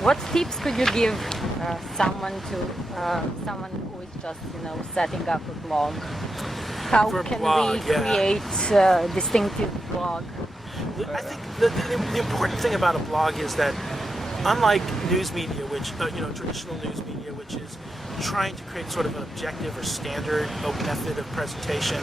What tips could you give someone who is just setting up a blog? How can we create a distinctive blog? I think the important thing about a blog is that, unlike news media, which traditional news media, which is trying to create sort of an objective or standard method of presentation,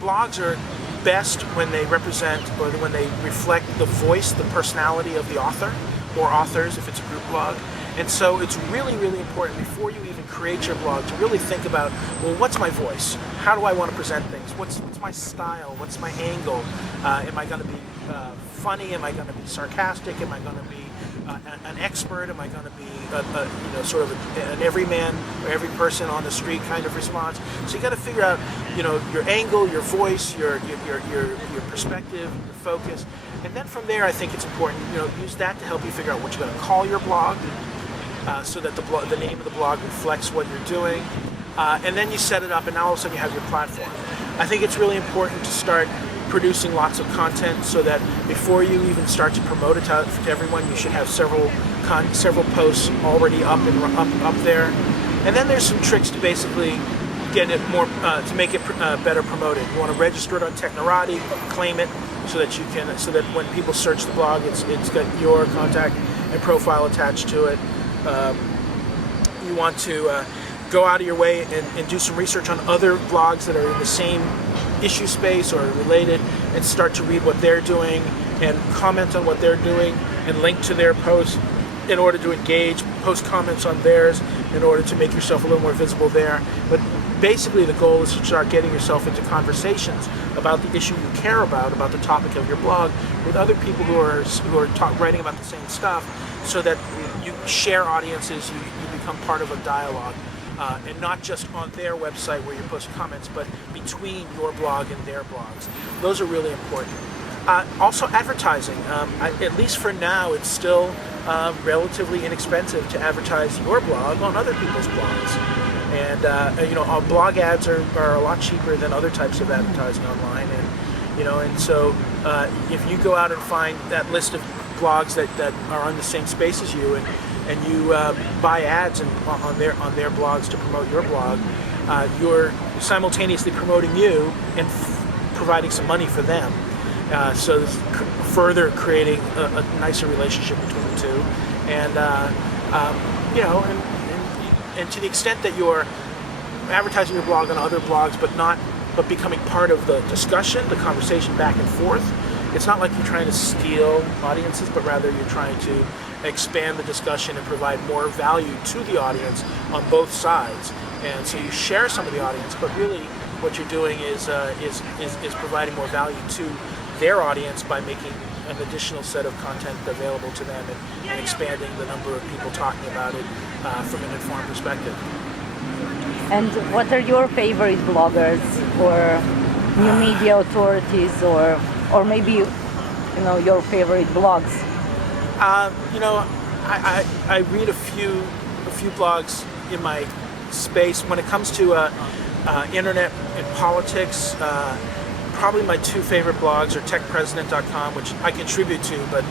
blogs are best when they represent or when they reflect the voice, the personality of the author or authors if it's a group blog. And so it's really, really important before you even create your blog to really think about, well, what's my voice? How do I want to present things? What's my style? What's my angle? Am I going to be funny? Am I going to be sarcastic? Am I going to be an expert? Am I going to be sort of an everyman or every person on the street kind of response? So you got to figure out your angle, your voice, your perspective, your focus, and then from there I think it's important use that to help you figure out what you're going to call your blog, so that the name of the blog reflects what you're doing, and then you set it up, and now all of a sudden you have your platform. I think it's really important to start producing lots of content so that before you even start to promote it to everyone, you should have several posts already up there. And then there's some tricks to basically get it more to make it better promoted. You want to register it on Technorati, claim it so that when people search the blog, it's got your contact and profile attached to it. You want to go out of your way and do some research on other blogs that are in the same issue space or related, and start to read what they're doing and comment on what they're doing and link to their posts in order to engage, post comments on theirs in order to make yourself a little more visible there. But basically the goal is to start getting yourself into conversations about the issue you care about the topic of your blog, with other people who are writing about the same stuff, so that you share audiences, you become part of a dialogue. And not just on their website where you post comments, but between your blog and their blogs. Those are really important. Also advertising. At least for now, it's still relatively inexpensive to advertise your blog on other people's blogs. And blog ads are a lot cheaper than other types of advertising online. And so if you go out and find that list of blogs that are on the same space as you, and you buy ads on their blogs to promote your blog, you're simultaneously promoting you and providing some money for them. So further creating a nicer relationship between the two. And and to the extent that you're advertising your blog on other blogs, but becoming part of the discussion, the conversation back and forth. It's not like you're trying to steal audiences, but rather you're trying to expand the discussion and provide more value to the audience on both sides. And so you share some of the audience, but really what you're doing is providing more value to their audience by making an additional set of content available to them and expanding the number of people talking about it from an informed perspective. And what are your favorite bloggers or new media authorities or maybe your favorite blogs? I read a few blogs in my space. When it comes to internet and politics, probably my two favorite blogs are techpresident.com, which I contribute to, but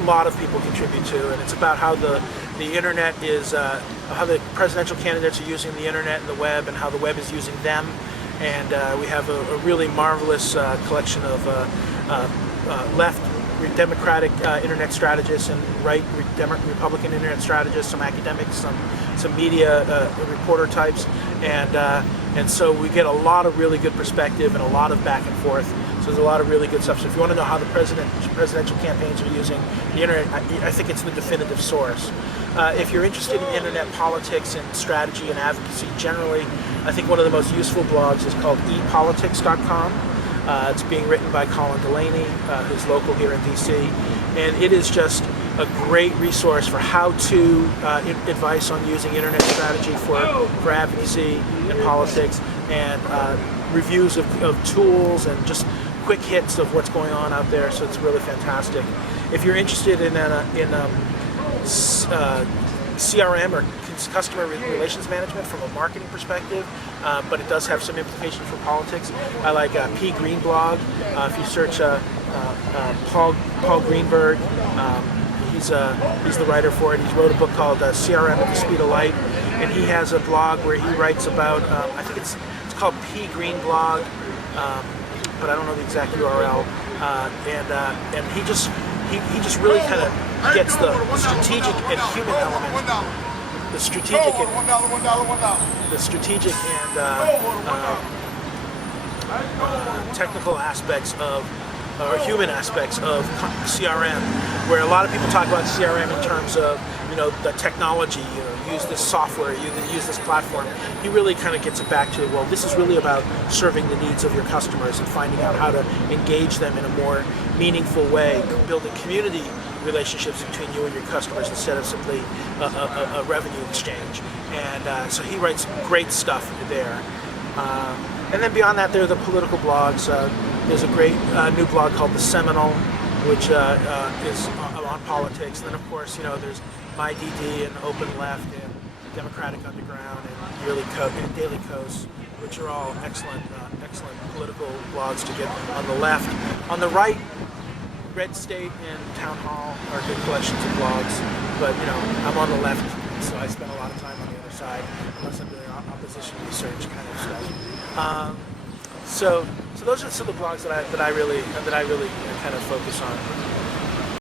a lot of people contribute to, and it's about how the internet is, how the presidential candidates are using the internet and the web, and how the web is using them. And we have a really marvelous collection of left Democratic internet strategists and right Republican internet strategists, some academics, some media reporter types, and so we get a lot of really good perspective and a lot of back and forth. So there's a lot of really good stuff. So if you want to know how the presidential campaigns are using the internet, I think it's the definitive source. If you're interested in internet politics and strategy and advocacy generally, I think one of the most useful blogs is called epolitics.com. It's being written by Colin Delaney, who's local here in DC, and it is just a great resource for how-to advice on using internet strategy for advocacy and politics, and reviews of tools and just quick hits of what's going on out there. So it's really fantastic. If you're interested in CRM or customer relations management from a marketing perspective, but it does have some implications for politics, I like P. Greenblog. If you search Paul Greenberg, he's the writer for it. He wrote a book called CRM at the Speed of Light, and he has a blog where he writes about I think it's called P Green Blog, but I don't know the exact URL. And he just really kind of gets the strategic and human element, the strategic and technical aspects of, or human aspects of CRM, where a lot of people talk about CRM in terms of, the technology, use this software, use this platform. He really kind of gets it back to, well, this is really about serving the needs of your customers and finding out how to engage them in a more meaningful way, building community relationships between you and your customers instead of simply a revenue exchange. And so he writes great stuff there. And then beyond that, there are the political blogs. There's a great new blog called The Seminole, which is on politics. And then, of course, there's MyDD and Open Left and Democratic Underground and Daily Kos, which are all excellent political blogs to get on the left. On the right, Red State and Town Hall are good collections of blogs, but I'm on the left, so I spend a lot of time on the other side, unless I'm doing opposition research kind of stuff. So those are some of the blogs that I really kind of focus on.